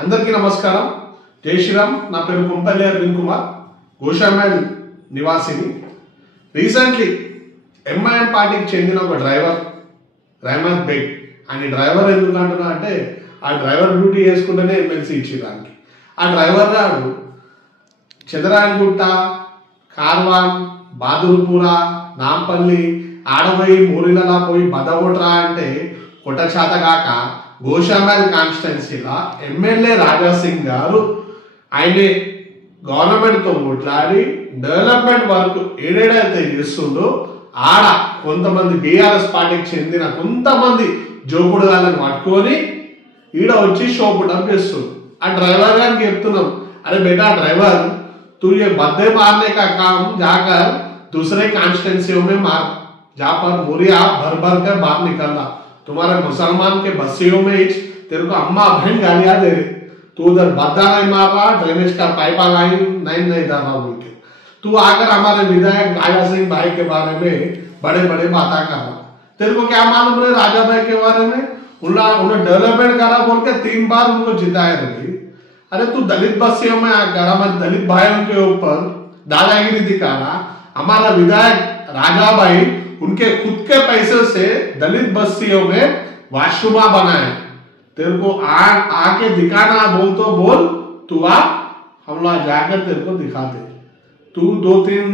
అందరికీ నమస్కారం. జై శ్రీరామ్. నా పేరు కొంపల్లి అరవింద్ కుమార్, గోషామల్ నివాసిని. రీసెంట్లీ ఎంఐఎం పార్టీకి చెందిన ఒక డ్రైవర్ రహమత్ బేగ్ అని డ్రైవర్ ఎందుకు అంటున్నా అంటే ఆ డ్రైవర్ డ్యూటీ చేసుకుంటేనే ఎమ్మెల్సీ ఇచ్చేదానికి. ఆ డ్రైవర్ గారు చంద్రాయణగుట్ట, కార్వాన్, బాదురుపుర, నాంపల్లి ఆడపోయి మూరిలలా పోయి బదగొట్రా అంటే కొట్ట చేతగాక గోషామల్ కాన్స్టిట్యున్సీలో ఎమ్మెల్యే రాజాసింగ్ గారు ఆయన గవర్నమెంట్తో మాట్లాడి డెవలప్మెంట్ వర్క్ ఏడేడైతే చేస్తుండో ఆడ కొంతమంది బీఆర్ఎస్ పార్టీకి చెందిన కొంతమంది జోకుడు గాళ్ళని పట్టుకొని ఈడ వచ్చి షోపుటం చేస్తుంది. ఆ డ్రైవర్ గారికి చెప్తున్నాం, अरे बेटा ड्राइवर तू ये बदले मारने का काम जाकर दूसरे कॉन्स्टिट्यूंसियों में मार, जहाँ पर बोरिया भर भर कर बाहर निकल रहा. तुम्हारे मुसलमान के बस्तियों में तेरे को अम्मा बहन गालियां दे रहे, तू उधर बद्दा नहीं मार रहा, ड्रेनेज का पाइपा लाइन नहीं डाल रहा बोल के तू आकर हमारे विधायक राजा सिंह भाई के बारे में बड़े बड़े बातें कर रहा. तेरे को क्या मालूम है राजा भाई के बारे में? उन्हें डेवलपमेंट करा बोल के 3 बार उनको जिताया रही. अरे तू दलित बस्तियों में आकर हमारे दलित भाइयों के ऊपर दादागिरी दिखा रहा. हमारा विधायक राजा भाई उनके खुद के पैसे से दलित बस्तियों में वाशरूम बनाए. तेरे को आके दिखाना बोल तो बोल, तू आ, हम लोग जाकर तेरे को दिखाते. तू 2-3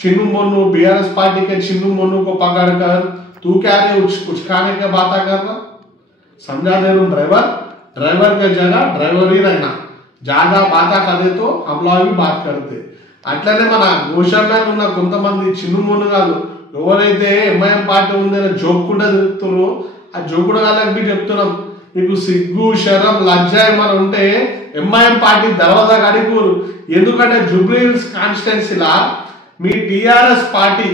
चिन्नू मोनू बीआरएस पार्टी के चिन्नू मोनू को पकड़कर तू क्या रे कुछ खाने का बात कर रहा. समझा दे रहा ड्राइवर, ड्राइवर के जगह ड्राइवर ही रहना. ज्यादा बात करे तो हम लोग भी बात करते. అట్లనే మన గోషామల్ ఉన్న కొంతమంది చిన్ను మునుగాలు ఎవరైతే ఎంఐఎం పార్టీ ఉందని జోక్కుండా తిరుగుతారో ఆ జోకుడు గాళ్ళకి బి చెప్తున్నాం, మీకు సిగ్గు శరం లజ్జ ఏమైనా ఉంటే ఎంఐఎం పార్టీ దర్వాజా గడిపూరు. ఎందుకంటే జూబ్లీ హిల్స్ కాన్స్టిట్యున్సీలా మీ టిఆర్ఎస్ పార్టీ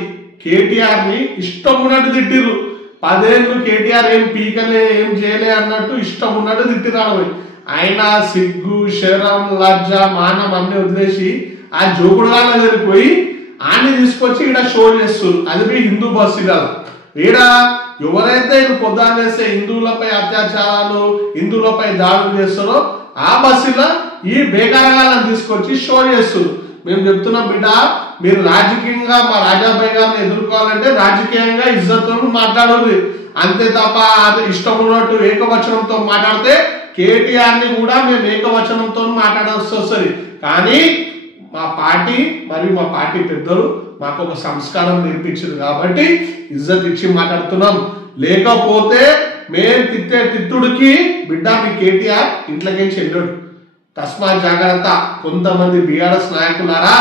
కేటీఆర్ ని ఇష్టం ఉన్నట్టు తిట్టిర్రు. 10 ఏళ్ళు కేటీఆర్ ఏం పీకలే ఏం చేయలే అన్నట్టు ఇష్టం ఉన్నట్టు తిట్టిరాడు. ఆయన సిగ్గు శరం లజ్జ మానం అన్ని వదిలేసి ఆ జోకుడు వాళ్ళ దగ్గరికి పోయి ఆన్ని తీసుకొచ్చి ఈడ షో చేస్తారు. అది మీ హిందూ బస్సుల ఈడ ఎవరైతే పొద్దున్నేస్తే హిందువులపై అత్యాచారాలు హిందువులపై దాడులు చేస్తారో ఆ బస్సులో ఈ బేకారగాళ్ళని తీసుకొచ్చి షో చేస్తారు. మేము చెప్తున్నాం బిడ్డ, మీరు రాజకీయంగా మా రాజాభాయ్ గారిని ఎదుర్కోవాలంటే రాజకీయంగా ఇజ్జత్తో మాట్లాడాలి, అంతే తప్ప అది ఇష్టం ఉన్నట్టు ఏకవచనంతో మాట్లాడితే కేటీఆర్ ని కూడా మేము ఏకవచనంతో మాట్లాడాల్సి వస్తుంది. కానీ మా పార్టీ మరియు మా పార్టీ పెద్దలు మాకు ఒక సంస్కారం నేర్పించారు కాబట్టి ఇజ్జత్ ఇచ్చి మాట్లాడుతున్నాం. లేకపోతే మేము తిట్టే తిట్టుడికి బిడ్డ మీ కేటీఆర్ ఇంట్లోకి వెళ్ళాడు. తస్మాత్ జాగ్రత్త. కొంతమంది బీఆర్ఎస్ నాయకులారా,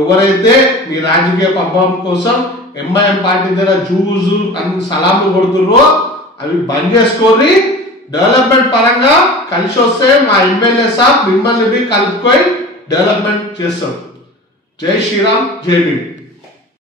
ఎవరైతే మీ రాజకీయ పబ్బం కోసం ఎంఐఎం పార్టీ దగ్గర జూజు అని సలాంలు కొడుతుర్రో అవి బంద్ చేసుకొని డెవలప్మెంట్ పరంగా కలిసి వస్తే మా ఎమ్మెల్యే సాబ్ మిమ్మల్ని కలుపుకొని డెవలప్మెంట్ చేస్తాం. జై శ్రీరామ్, జై భీమ్.